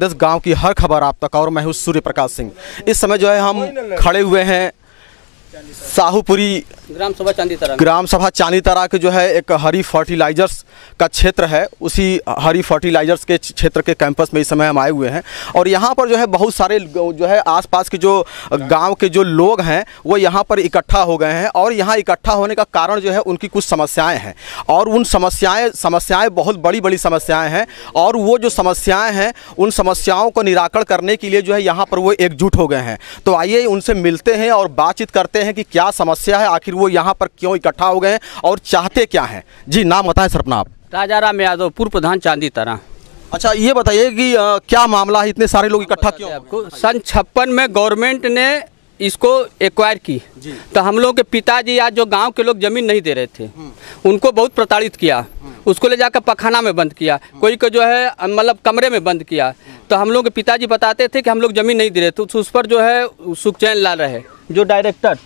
देश गांव की हर खबर आप तक, और मैं हूं सूर्य प्रकाश सिंह। इस समय जो है हम खड़े हुए हैं साहूपुरी ग्राम सभा चांदी तारा के जो है एक हरी फर्टिलाइजर्स का क्षेत्र है, उसी हरी फर्टिलाइजर्स के क्षेत्र के कैंपस में इस समय हम आए हुए हैं। और यहाँ पर जो है बहुत सारे जो है आसपास के जो गांव के जो लोग हैं वो यहाँ पर इकट्ठा हो गए हैं। और यहाँ इकट्ठा होने का कारण जो है उनकी कुछ समस्याएं हैं, और उन समस्याएं बहुत बड़ी बड़ी समस्याएं हैं। और वो जो समस्याएं हैं उन समस्याओं को निराकरण करने के लिए जो है यहाँ पर वो एकजुट हो गए हैं। तो आइए उनसे मिलते हैं और बातचीत करते हैं कि क्या समस्या है, आखिर वो यहाँ पर क्यों इकट्ठा हो गए हैं और चाहते क्या हैं। जी नाम बताएं सर अपना। आप राजाराम यादव, पूर्व प्रधान चांदी तारा। अच्छा, ये बताइए कि क्या मामला है, इतने सारे लोग इकट्ठा क्यों? आपको सन 56 में गवर्नमेंट ने इसको एक्वायर की, तो हम लोग के पिताजी आज जो गांव के लोग जमीन नहीं दे रहे थे उनको बहुत प्रताड़ित किया, उसको ले जाकर पखाना में बंद किया, कोई को जो है मतलब कमरे में बंद किया। तो हम लोग के पिताजी बताते थे कि हम लोग जमीन नहीं दे रहे, तो उस पर जो है सुखचैन लाल रहे जो डायरेक्टर,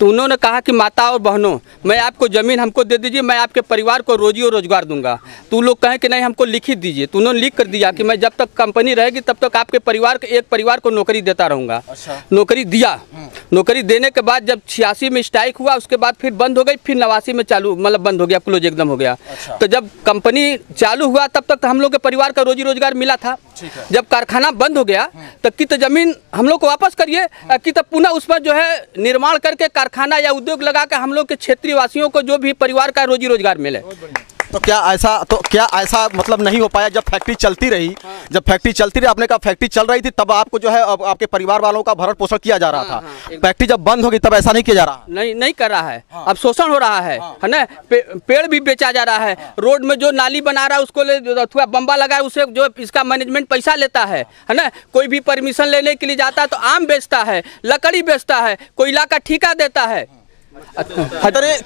तो उन्होंने कहा कि माता और बहनों, मैं आपको ज़मीन हमको दे दीजिए, मैं आपके परिवार को रोजी और रोजगार दूंगा। तो लोग कहें कि नहीं हमको लिखित दीजिए, तो उन्होंने लिख कर दिया कि मैं जब तक कंपनी रहेगी तब तक आपके परिवार के एक परिवार को नौकरी देता रहूँगा। नौकरी दिया, नौकरी देने के बाद जब 86 में स्ट्राइक हुआ, उसके बाद फिर बंद हो गई, फिर 89 में चालू मतलब बंद हो गया, क्लोज एकदम हो गया। तो जब कंपनी चालू हुआ तब तक हम लोग के परिवार का रोजी रोजगार मिला था। जब कारखाना बंद हो गया तो कि तो जमीन हम लोग को वापस करिए, कि तो पुनः उस पर जो है निर्माण करके कारखाना या उद्योग लगा के हम लोग के क्षेत्रीय वासियों को जो भी परिवार का रोजी रोजगार मिले। तो क्या ऐसा मतलब नहीं हो पाया जब फैक्ट्री चलती रही? जब फैक्ट्री चलती रही, आपने कहा फैक्ट्री चल रही थी तब आपको जो है आपके परिवार वालों का भरण पोषण किया जा रहा था। फैक्ट्री जब बंद हो गई तब ऐसा नहीं किया जा रहा? नहीं कर रहा है। अब शोषण हो रहा है ना, पेड़ भी बेचा जा रहा है, रोड में जो नाली बना रहा है उसको ले अथवा बम्बा लगा है, उसे जो इसका मैनेजमेंट पैसा लेता है ना। कोई भी परमिशन लेने के लिए जाता है तो आम बेचता है, लकड़ी बेचता है, कोयला का ठेका देता है।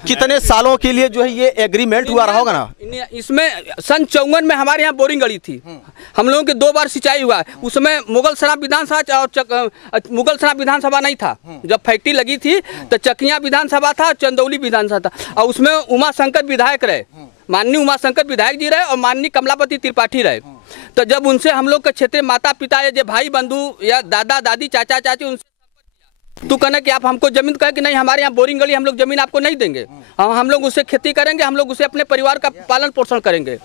कितने सालों के लिए जो है ये एग्रीमेंट हुआ रहा होगा ना? इसमें सन 54 में हमारे यहाँ बोरिंग गड़ी थी, हम लोगों के 2 बार सिंचाई हुआ है। उसमें मुगल सराय विधानसभा और मुगल सराय विधानसभा नहीं था। जब फैक्ट्री लगी थी तो चकिया विधानसभा था, चंदौली विधानसभा था, और उसमें उमा शंकर विधायक रहे, माननीय उमा शंकर विधायक जी रहे और माननीय कमलापति त्रिपाठी रहे। तो जब उनसे हम लोग के क्षेत्र माता पिता या जो भाई बंधु या दादा दादी चाचा चाची उनसे तू कहना कि आप हमको जमीन कहे कि नहीं हमारे यहाँ बोरिंग गली, हम लोग जमीन आपको नहीं देंगे, हम लोग उससे खेती करेंगे, हम लोग उसे अपने परिवार का पालन पोषण करेंगे।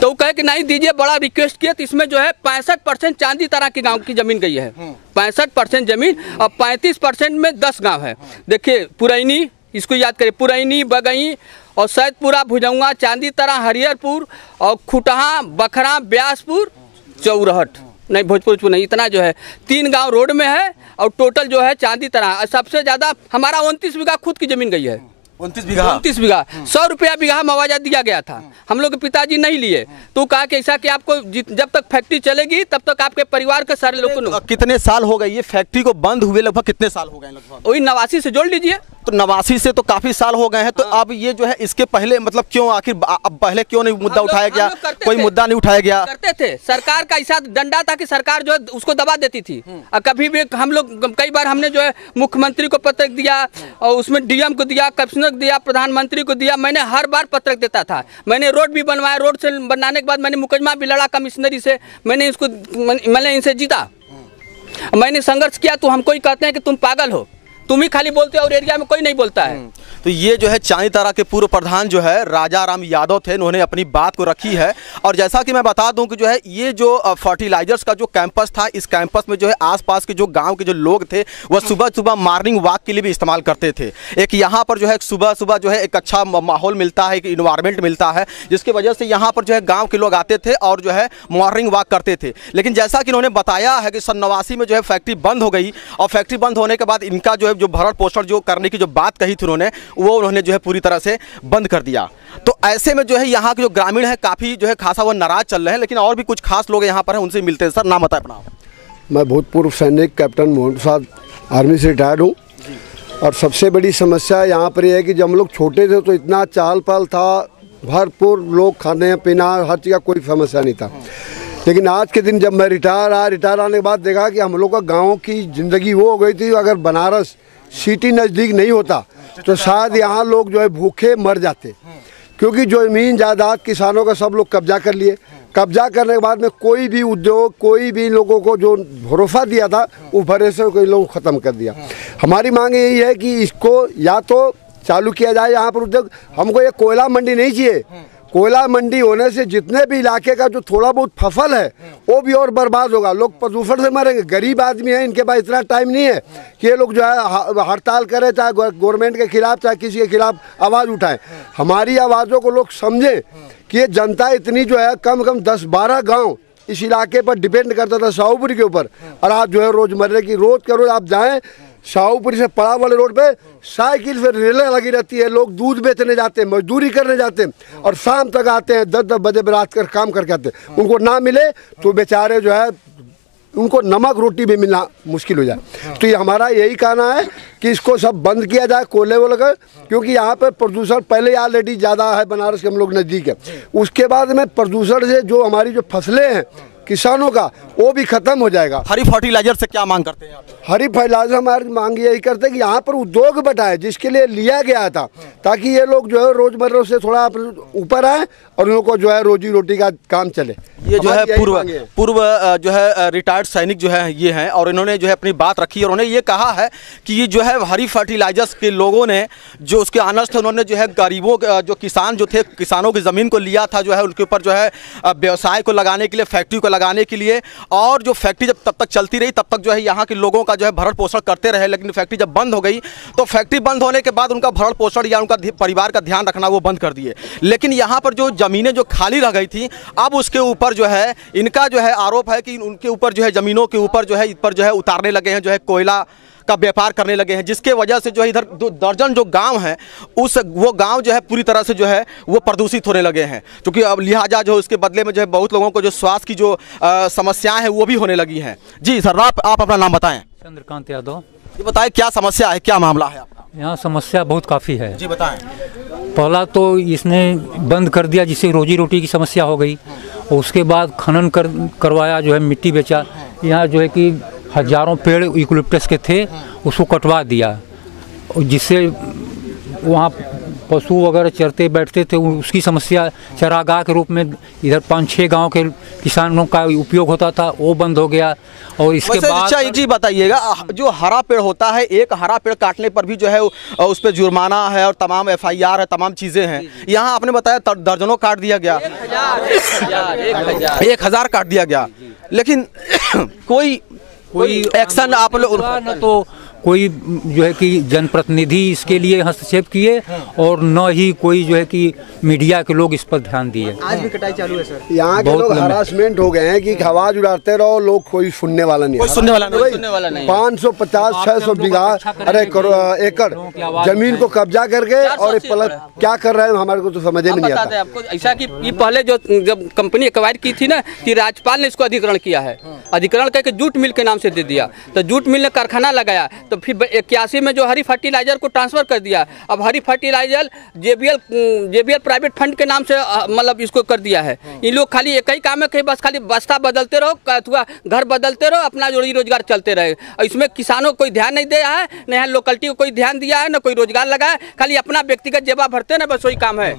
तो वो कहे कि नहीं दीजिए, बड़ा रिक्वेस्ट किया। तो इसमें जो है 65% चांदी तारा के गांव की जमीन गई है, 65% जमीन, और 35% में 10 गाँव है। देखिए पुरैनी, इसको याद करिए, पुरैनी, बगई और सैदपुरा, भुजंगा, चांदी तारा, हरिहरपुर और खुटहा, बखरा, ब्यासपुर, चौरहट, नहीं भोजपुर नहीं, इतना जो है 3 गांव रोड में है। और टोटल जो है चांदी तारा सबसे ज्यादा हमारा 29 बीघा खुद की जमीन गई है। 29 बीघा 100 रुपया बीघा मुआवजा दिया गया था, हम लोग के पिताजी नहीं लिए। तो कहा कि ऐसा कि आपको जब तक फैक्ट्री चलेगी तब तक आपके परिवार के सारे लोगों को। कितने साल हो गए ये फैक्ट्री को बंद हुए? लगभग कितने साल हो गए? लगभग वही 89 से जोड़ लीजिए। तो 89 से तो काफी साल हो गए हैं। तो अब ये जो है इसके पहले मतलब क्यों, आखिर अब पहले क्यों नहीं मुद्दा उठाया गया? कोई मुद्दा नहीं उठाया गया? करते थे, सरकार का ऐसा डंडा था कि सरकार जो है उसको दबा देती थी। और कभी भी हम लोग कई बार हमने जो है मुख्यमंत्री को पत्र दिया, और उसमें डीएम को दिया, कमिश्नर को दिया, प्रधानमंत्री को दिया, मैंने हर बार पत्र देता था। मैंने रोड भी बनवाया, रोड से बनाने के बाद मैंने मुकदमा भी लड़ा कमिश्नरी से, मैंने इनसे जीता, मैंने संघर्ष किया। तो हमको ही कहते हैं कि तुम पागल हो, तुम ही खाली बोलते हो और एरिया में कोई नहीं बोलता है। तो ये जो है चांदी तारा के पूर्व प्रधान जो है राजाराम यादव थे, उन्होंने अपनी बात को रखी है। और जैसा कि मैं बता दूं कि जो है ये जो फर्टिलाइजर्स का जो कैंपस था, इस कैंपस में जो है आसपास के जो गांव के जो लोग थे वह सुबह सुबह मॉर्निंग वॉक के लिए भी इस्तेमाल करते थे। एक यहाँ पर जो है सुबह सुबह जो है एक अच्छा माहौल मिलता है, एक इन्वायरमेंट मिलता है, जिसकी वजह से यहाँ पर जो है गाँव के लोग आते थे और जो है मॉर्निंग वॉक करते थे। लेकिन जैसा कि उन्होंने बताया है कि सन 89 में जो है फैक्ट्री बंद हो गई, और फैक्ट्री बंद होने के बाद इनका जो है जो भरण पोषण जो करने की जो बात कही थी उन्होंने जो है पूरी तरह से बंद कर दिया। तो ऐसे में जो है यहाँ के जो ग्रामीण है काफ़ी जो है खासा वो नाराज चल रहे हैं। लेकिन और भी कुछ खास लोग यहाँ पर हैं, उनसे मिलते हैं। सर नाम बताएं अपना। मैं भूतपूर्व सैनिक कैप्टन मोहन प्रसाद आर्मी से रिटायर्ड हूँ। और सबसे बड़ी समस्या यहाँ पर यह है कि जब हम लोग छोटे थे तो इतना चाल पाल था, भरपूर लोग, खाने पीना हर चीज़ का कोई समस्या नहीं था। लेकिन आज के दिन जब मैं रिटायर आने के बाद देखा कि हम लोग का गाँव की ज़िंदगी वो हो गई थी, अगर बनारस सिटी नज़दीक नहीं होता तो शायद यहाँ लोग जो है भूखे मर जाते, क्योंकि जो ज़मीन जायदाद किसानों का सब लोग कब्जा कर लिए। कब्जा करने के बाद में कोई भी उद्योग, कोई भी लोगों को जो भरोसा दिया था वो भरोसे को लोग ख़त्म कर दिया। हमारी मांग यही है कि इसको या तो चालू किया जाए यहाँ पर उद्योग। हमको ये कोयला मंडी नहीं चाहिए। कोयला मंडी होने से जितने भी इलाके का जो थोड़ा बहुत फसल है वो भी और बर्बाद होगा। लोग प्रदूषण से मरेंगे। गरीब आदमी है, इनके पास इतना टाइम नहीं है कि ये लोग जो है हड़ताल करें, चाहे गवर्नमेंट के खिलाफ चाहे किसी के खिलाफ आवाज़ उठाएं। हमारी आवाज़ों को लोग समझें कि ये जनता इतनी जो है कम 10-12 गाँव इस इलाके पर डिपेंड करता था शाहूपुरी के ऊपर, और आज जो है रोज़मर्रे की रोज़ के रोज़ आप जाएँ शाहूपुरी से पड़ा वाले रोड पे साइकिल से रेलें लगी रहती है। लोग दूध बेचने जाते हैं, मजदूरी करने जाते हैं और शाम तक आते हैं 10-10 बजे रात कर काम करके आते हैं। उनको ना मिले तो बेचारे जो है उनको नमक रोटी भी मिलना मुश्किल हो जाए। तो ये हमारा यही कहना है कि इसको सब बंद किया जाए कोयले वोले का, क्योंकि यहाँ पर प्रदूषण पहले ऑलरेडी ज़्यादा है। बनारस के हम लोग नज़दीक है, उसके बाद में प्रदूषण से जो हमारी जो फसलें हैं किसानों का वो भी खत्म हो जाएगा। हरी फर्टिलाइजर से क्या मांग करते हैं आप? हरी फर्टिलाइजर हमारी मांग यही करते हैं कि यहाँ पर उद्योग बढ़ाए जिसके लिए लिया गया था, ताकि ये लोग जो है रोजमर्रा से थोड़ा ऊपर आए और उन लोगों को जो है रोजी रोटी का काम चले। ये जो है पूर्व जो है रिटायर्ड सैनिक जो है ये हैं, और इन्होंने जो है अपनी बात रखी और उन्होंने ये कहा है कि ये जो है हरी फर्टिलाइजर्स के लोगों ने जो उसके आनर्स थे, उन्होंने जो है गरीबों जो किसान जो थे, किसानों की ज़मीन को लिया था, जो है उनके ऊपर जो है व्यवसाय को लगाने के लिए, फैक्ट्री को लगाने के लिए, और जो फैक्ट्री जब तब तक चलती रही तब तक जो है यहाँ के लोगों का जो है भरण पोषण करते रहे। लेकिन फैक्ट्री जब बंद हो गई तो फैक्ट्री बंद होने के बाद उनका भरण पोषण या उनका परिवार का ध्यान रखना वो बंद कर दिए। लेकिन यहाँ पर जो ज़मीनें जो खाली रह गई थी, अब उसके ऊपर जो है इनका जो है आरोप है कि उनके ऊपर जो है ज़मीनों के ऊपर जो है इस पर जो है उतारने लगे हैं, जो है कोयला का व्यापार करने लगे हैं, जिसके वजह से जो है इधर 2 दर्जन जो गांव हैं वो गांव जो है पूरी तरह से जो है वो प्रदूषित होने लगे हैं। क्योंकि अब लिहाजा जो उसके बदले में जो है बहुत लोगों को जो स्वास्थ्य की जो समस्याएं हैं वो भी होने लगी हैं। जी सर, आप अपना नाम बताएं। चंद्रकांत यादव। ये बताएं क्या समस्या है, क्या मामला है आपका? यहाँ समस्या बहुत काफ़ी है। जी बताएं। पहला तो इसने बंद कर दिया जिससे रोजी रोटी की समस्या हो गई, और उसके बाद खनन करवाया, जो है मिट्टी बेचा। यहाँ जो है कि हजारों पेड़ यूकलिप्टस के थे उसको कटवा दिया, जिससे वहाँ पशु वगैरह चरते बैठते थे, उसकी समस्या चरागाह के रूप में इधर 5-6 गांव के किसानों का उपयोग होता था, वो बंद हो गया। और इसके बाद अच्छा एक चीज़ बताइएगा, जो हरा पेड़ होता है, एक हरा पेड़ काटने पर भी जो है उस पर जुर्माना है और तमाम FIR है, तमाम चीज़ें हैं। यहाँ आपने बताया दर्जनों काट दिया गया, 1000 काट दिया गया, लेकिन कोई एक्शन आप लोग न तो कोई जो है कि जनप्रतिनिधि इसके लिए हस्तक्षेप किए, और न ही कोई जो है कि मीडिया के लोग इस पर ध्यान दिए। आज भी कटाई चालू है सर। यहाँ के लोग हरासमेंट हो गए हैं कि आवाज उड़ाते रहो, लोग कोई सुनने वाला नहीं, 550-600 बीघा अरे एकड़ जमीन को कब्जा करके और क्या कर रहे हैं हमारे को तो समझ में नहीं आता। आपको ऐसा कि ये पहले जो जब कंपनी एक्वायर की थी ना, कि राज्यपाल ने इसको अधिग्रहण किया है, अधिग्रहण करके जूट मिल के नाम से दे दिया। तो जूट मिल ने कारखाना लगाया, तो फिर 81 में जो हरी फर्टिलाइजर को ट्रांसफर कर दिया। अब हरी फर्टिलाइजर JBL प्राइवेट फंड के नाम से मतलब इसको कर दिया है। इन लोग खाली एक ही काम है कि बस खाली बस्ता बदलते रहो अथवा घर बदलते रहो, अपना जो रोजगार चलते रहे। इसमें किसानों को कोई ध्यान नहीं दिया है, न यहाँ लोकलिटी को कोई ध्यान दिया है, न कोई रोजगार लगा है, खाली अपना व्यक्तिगत जेबा भरते ना, बस वही काम है।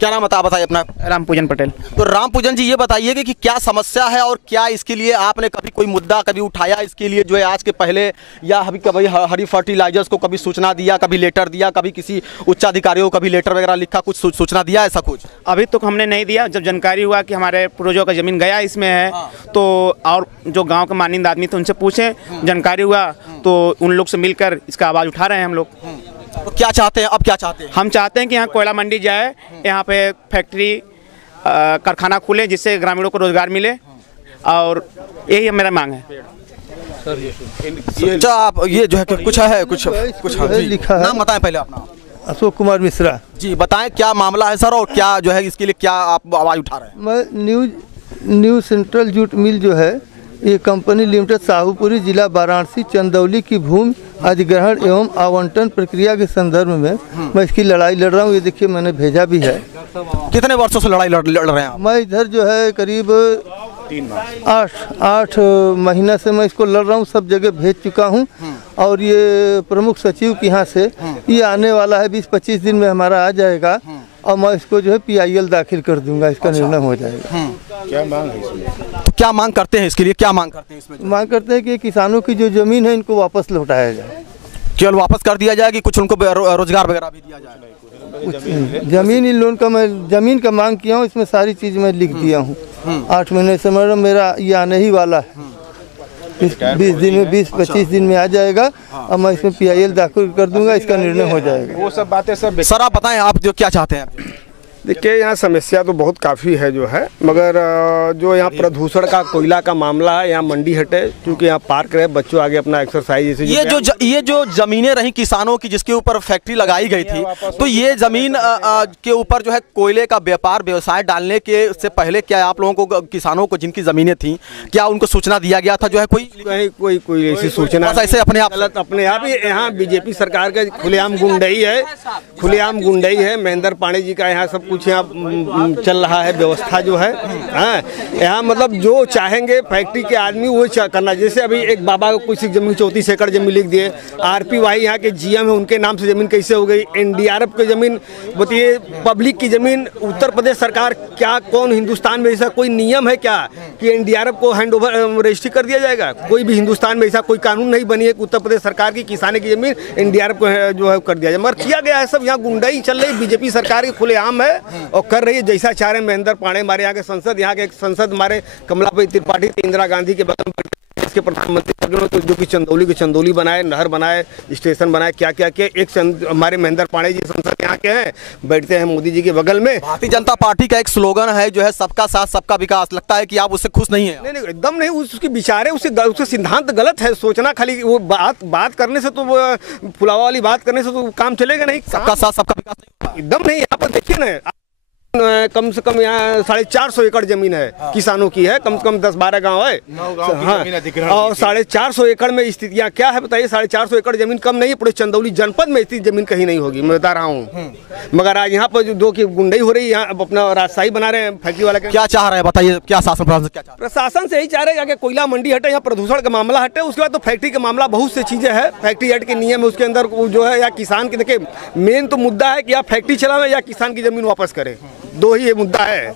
क्या नाम बताइए अपना? रामपूजन पटेल। तो रामपूजन जी, ये बताइए कि क्या समस्या है और क्या इसके लिए आपने कभी कोई मुद्दा कभी उठाया इसके लिए, जो है आज के पहले, या अभी कभी हरी फर्टिलाइजर्स को कभी सूचना दिया, कभी लेटर दिया, कभी किसी उच्चाधिकारियों को कभी लेटर वगैरह लिखा, कुछ सूचना दिया, ऐसा कुछ? अभी तक हमने नहीं दिया। जब जानकारी हुआ कि हमारे पूर्वजों का जमीन गया इसमें है, तो और जो गांव के माननीय आदमी थे उनसे पूछे, जानकारी हुआ तो उन लोग से मिलकर इसका आवाज़ उठा रहे हैं हम लोग। तो क्या चाहते हैं अब, क्या चाहते हैं? हम चाहते हैं कि यहाँ कोयला मंडी जाए, यहाँ पे फैक्ट्री कारखाना खुले, जिससे ग्रामीणों को रोजगार मिले, और यही मेरा मांग है। अच्छा, आप ये जो है कुछ लिखा है। नाम बताएं पहले अपना। अशोक कुमार मिश्रा जी, बताएं क्या मामला है सर, और क्या जो है इसके लिए क्या आप आवाज़ उठा रहे हैं? मैं न्यू सेंट्रल जूट मिल जो है, ये कंपनी लिमिटेड शाहूपुरी जिला वाराणसी चंदौली की भूमि अधिग्रहण एवं आवंटन प्रक्रिया के संदर्भ में मैं इसकी लड़ाई लड़ रहा हूँ। ये देखिए मैंने भेजा भी है। कितने वर्षों से लड़ाई लड़ रहे हैं आप? मैं इधर जो है करीब 8 महीना से मैं इसको लड़ रहा हूँ, सब जगह भेज चुका हूँ। और ये प्रमुख सचिव के यहाँ से ये आने वाला है, 20-25 दिन में हमारा आ जाएगा, और मैं इसको जो है PIL दाखिल कर दूंगा, इसका निर्णय हो जाएगा। क्या मांग है इसमें? तो क्या मांग करते हैं इसके लिए, क्या मांग करते हैं इसमें? मांग करते हैं कि किसानों की जो ज़मीन है इनको वापस लौटाया जाए। केवल वापस कर दिया जाए कि कुछ उनको रोजगार वगैरह भी दिया जाए? जमीन इन लोन का मैं जमीन का मांग किया हूँ, इसमें सारी चीज़ मैं लिख दिया हूँ। 8 महीने से मेरा ये आने ही वाला है। 20 दिन में 20-25 दिन में आ जाएगा और मैं इसमें PIL दाखिल कर दूंगा, इसका निर्णय हो जाएगा। वो सब बातें सब। सर आप बताएं, आप जो क्या चाहते हैं? देखिए यहाँ समस्या तो बहुत काफ़ी है जो है, मगर जो यहाँ प्रदूषण का कोयला का मामला है, यहाँ मंडी हटे क्योंकि यहाँ पार्क रहे, बच्चों आगे अपना एक्सरसाइज जैसे ये जो जमीनें रही किसानों की जिसके ऊपर फैक्ट्री लगाई गई थी, तो ये जमीन के ऊपर जो है कोयले का व्यापार व्यवसाय डालने के से पहले क्या आप लोगों को, किसानों को जिनकी जमीनें थी, क्या उनको सूचना दिया गया था? जो है कोई ऐसी सूचना ऐसे अपने आप ही यहाँ बीजेपी सरकार का खुलेआम गुंडई है, खुलेआम गुंडई है। महेंद्र पांडे जी का यहाँ सब कुछ यहाँ चल रहा है, व्यवस्था जो है। हाँ, यहाँ मतलब जो चाहेंगे फैक्ट्री के आदमी वो करना। जैसे अभी एक बाबा को कुछ जमीन 34 एकड़ जमीन लिख दिए, RPY यहाँ के GM है, उनके नाम से जमीन कैसे हो गई? NDRF की जमीन बताइए, पब्लिक की जमीन उत्तर प्रदेश सरकार, क्या कौन हिंदुस्तान में ऐसा कोई नियम है क्या कि NDRF को हैंड ओवर रजिस्ट्री कर दिया जाएगा? कोई भी हिंदुस्तान में ऐसा कोई कानून नहीं बनी है कि उत्तर प्रदेश सरकार की किसानी की जमीन NDRF को जो है कर दिया जाए, मगर किया गया है सब। यहाँ गुंडाई चल रही, बीजेपी सरकार की खुलेआम है और कर रही है जैसा चाह रहे। महेंद्र पांडे हमारे यहाँ के संसद, यहाँ के एक संसद हमारे कमलापति त्रिपाठी इंदिरा गांधी के बगल में इसके प्रधानमंत्री जो कि चंदौली बनाए, नहर बनाए, स्टेशन बनाए, क्या क्या किया। एक हमारे महेंद्र पांडे जी संसद यहाँ के हैं, बैठते हैं मोदी जी के बगल में। भारतीय जनता पार्टी का एक स्लोगन है जो है सबका साथ सबका विकास। लगता है कि आप उससे खुश नहीं है? नहीं, एकदम नहीं। उसके विचारे, उसके सिद्धांत गलत है। सोचना खाली वो बात करने से तो फुलावा वाली बात करने से तो काम चलेगा नहीं। सबका साथ सबका विकास एकदम नहीं। यहाँ पर देखिए ना, कम से कम यहाँ 450 एकड़ जमीन है, किसानों की है, कम से कम 10-12 गांव है। हाँ, और 450 एकड़ में स्थितियाँ क्या है बताइए? 450 एकड़ जमीन कम नहीं है, पूरे चंदौली जनपद में इतनी जमीन कहीं नहीं होगी, मैं बता रहा हूँ। मगर आज यहाँ पर जो दो की गुंडई हो रही है, यहाँ अपना राजशाही बना रहे हैं फैक्ट्री वाला। क्या चाह रहे हैं बताइए? क्या शासन प्रशासन क्या चाह रहे हैं? प्रशासन से यही चाह रहे हैं कि कोयला मंडी हटे, यहाँ प्रदूषण का मामला हटे, उसके बाद तो फैक्ट्री का मामला, बहुत सी चीजें हैं। फैक्ट्री एक्ट के नियम है, उसके अंदर जो है, या किसान की देखिए मेन तो मुद्दा है कि आप फैक्ट्री चलावे या किसान की जमीन वापस करें, दो ही ये मुद्दा है।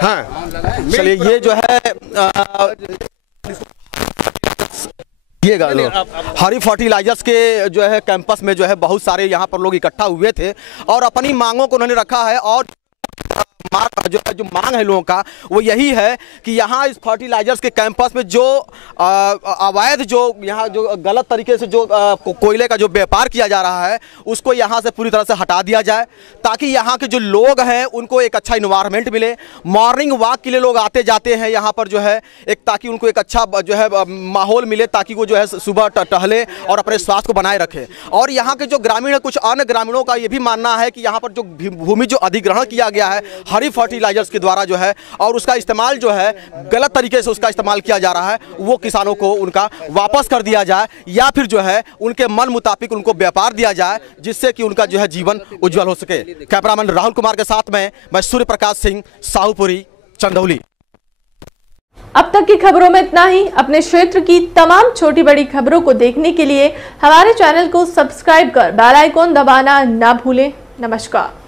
हाँ, चलिए ये जो है हरी फर्टिलाइजर्स के जो है कैंपस में जो है बहुत सारे यहाँ पर लोग इकट्ठा हुए थे और अपनी मांगों को उन्होंने रखा है। और जो मांग है लोगों का वो यही है कि यहाँ इस फर्टिलाइजर्स के कैंपस में जो अवैध जो यहाँ जो गलत तरीके से जो कोयले का जो व्यापार किया जा रहा है उसको यहाँ से पूरी तरह से हटा दिया जाए, ताकि यहाँ के जो लोग हैं उनको एक अच्छा इन्वायरमेंट मिले। मॉर्निंग वॉक के लिए लोग आते जाते हैं यहाँ पर जो है, एक ताकि उनको एक अच्छा जो है माहौल मिले, ताकि वो जो है सुबह टहले और अपने स्वास्थ्य को बनाए रखें। और यहाँ के जो ग्रामीण है, कुछ अन्य ग्रामीणों का ये भी मानना है कि यहाँ पर जो भूमि जो अधिग्रहण किया गया है हरी फर्टिलाइजर्स के द्वारा जो है, और उसका इस्तेमाल जो है गलत तरीके से उसका इस्तेमाल किया जा रहा है, वो किसानों को उनका वापस कर दिया जाए या फिर जो है उनके मन मुताबिक उनको व्यापार दिया जाए, जिससे कि उनका जो है जीवन उज्जवल हो सके। कैमरामैन राहुल कुमार के साथ में मैं सूर्य प्रकाश सिंह, साहूपुरी, चंदौली। अब तक की खबरों में इतना ही। अपने क्षेत्र की तमाम छोटी बड़ी खबरों को देखने के लिए हमारे चैनल को सब्सक्राइब कर बेल आइकॉन दबाना ना भूलें। नमस्कार।